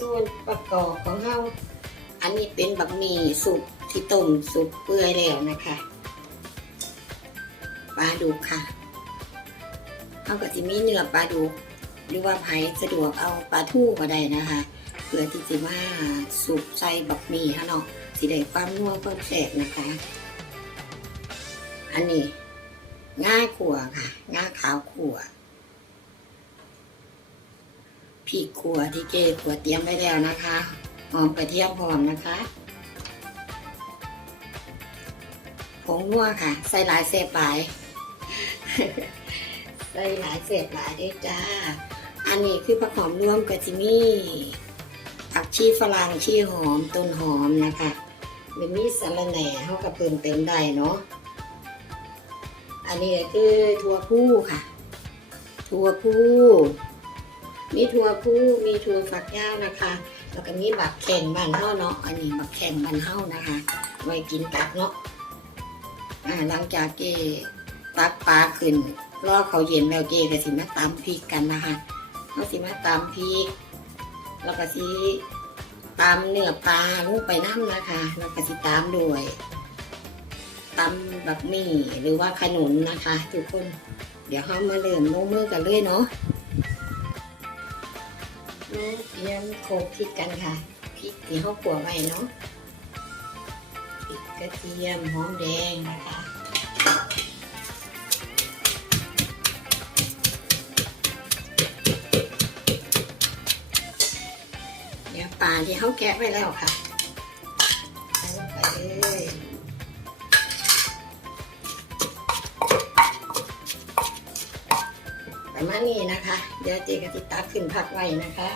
ส่วนประกอบของเราอันนี้เป็นบักหมี่สุกที่ต้มสุกเปื่อยแล้วนะคะปลาดุกค่ะเอาก็จะมีเนื้อปลาดุกหรือว่าไผ่สะดวกเอาปลาทูก็ได้นะคะเพื่อที่จะมาสุกใส่บักหมี่ฮะเนาะสิได้ความนัวความแซ่บนะคะ อันนี้ง่าขัวค่ะง่าขาวขัว พริกขัวที่เกขัวเตรียมไว้แล้วนะคะหอมกระเทียมหอมนะคะผงนัวค่ะ ใส่หลายเสพหลายใส่หลายเสพหลายด้วยจ้า อันนี้คือผักหอมรวมกับจิมี่ผักชีฝรั่งชีหอมต้นหอมนะคะเป็นมีสาระแหน่เข้ากับเพิ่มเติมได้เนาะอันนี้คือถั่วผู้ค่ะ ถั่วผู้ มีถั่วผู้มีถั่วฝักยาวนะคะ แล้วก็มีบักแข่งบ้านเฮาเนาะ อันนี้บักแข่งบ้านเฮานะคะ ไว้กินกับเนาะอ่าหลังจากเกตักปลาขึ้นรอเขาเย็นแล้วเกก็สิมาตำพริกกันนะคะเขาสิมาตำพริก แล้วก็สิตำเนื้อปลาลงไปน้ำนะคะ แล้วก็สิตามด้วยตำแบบหมี่หรือว่าขนุนนะคะ ทุกคน เดี๋ยวเขามาเริ่มลงมือกันเลยเนาะ ลูกเตรียมโขกพริกกันค่ะพริกที่เขาขัวไว้เนาะพริกกระเทียมหอมแดงนะคะเดี๋ยวปลาที่เขาแกะไว้แล้วค่ะใส่ลงไปเลย ประมาณนี้นะคะ เดี๋ยวเจกติตาขึ้นพักไว้นะคะ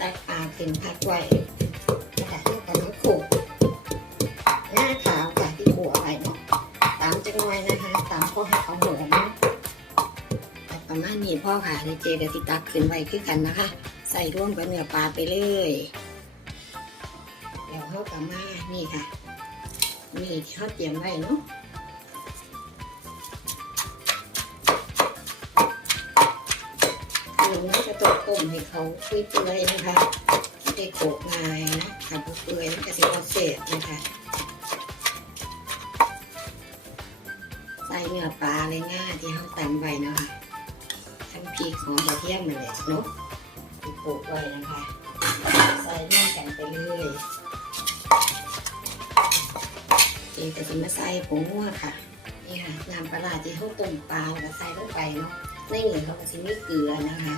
ตักปลาขึ้นพักไว้ ประมาณนี้พ่อค่ะในเจเดติตักขึ้นไว้คือกันนะคะ ใส่ร่วมกับเนื้อปลาไปเลย เดี๋ยวเขากับมานี่ค่ะ นี่ที่เขาเตรียมไว้เนาะหนูจะตกต้มให้เขาเปื่อยๆนะคะไม่ได้โขกง่ายนะถ้าบ่เปื่อยมันก็จะเอาเศษนะคะใส่เนื้อปลาเลยง่ายที่เขาตำไว้นะคะ พริกหอมกระเทียมมาเลยเนาะที่โปะไว้นะคะ ใส่ร่วมกันไปเลยเจก็จะมาใส่ผงนัวค่ะ นี่ค่ะน้ำปลาร้าที่เขาต้มปลาแล้วก็ใส่ลงไปเนาะในนี้เขาก็จะมีเกลือนะคะ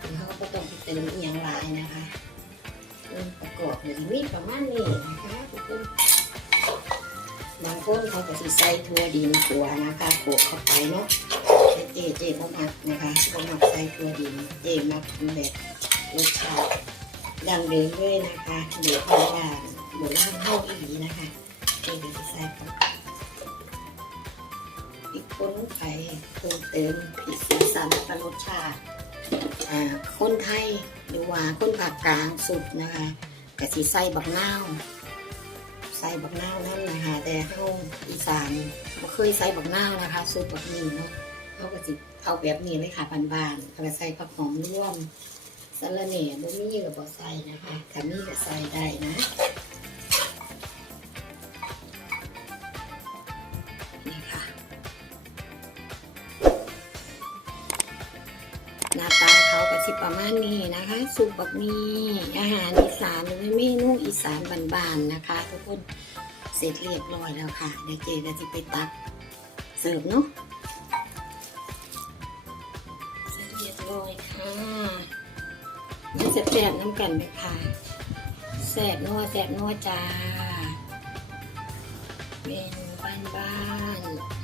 ที่เขาก็ต้องเติมอย่างหลายนะคะประกอบเดี๋ยวจะมีประมาณนี้นะคะทุกคนบางคนเขาก็สิใส่ถั่วดินขัวนะคะโขกเข้าไปเนาะ จเจบ่มักนะคะบ่มักใส่ถั่วดินเจมักแบบรสชาติดังเดิมเลยนะคะเดี๋ยวพยานโบราณเฮาอีหลีนะคะเจก็สิใส่เข้าไปพริกป่นไปเพิ่มเติมผิดสีสันและรสชาติคนไทยหรือว่าคนภาคกลางสุดนะคะก็สิใส่บักนาวใส่บักนาวนั่นนะคะแต่เฮาอีสานบ่เคยใส่บักนาวนะคะสูตรแบบนี้เนาะ เขาก็สิเอาแบบนี้เลยค่ะบานๆแล้วก็ใส่ผักหอมร่วมสะระแหน่บ่มีก็บ่ใส่นะคะถ้ามีก็ใส่ได้นะนี่ค่ะหน้าตาเขาก็สิประมาณนี้นะคะสูตรแบบนี้อาหารอีสานหรือเมนูอีสานบานๆนะคะ ทุกคนเสร็จเรียบร้อยแล้วค่ะเดี๋ยวเจก็จะไปตักเสิร์ฟเนาะ ร้อยค่ะนี่จะแสบน้ำกันไหมคะแสบนัวแสบนัวจ้าเมนูบ้านๆ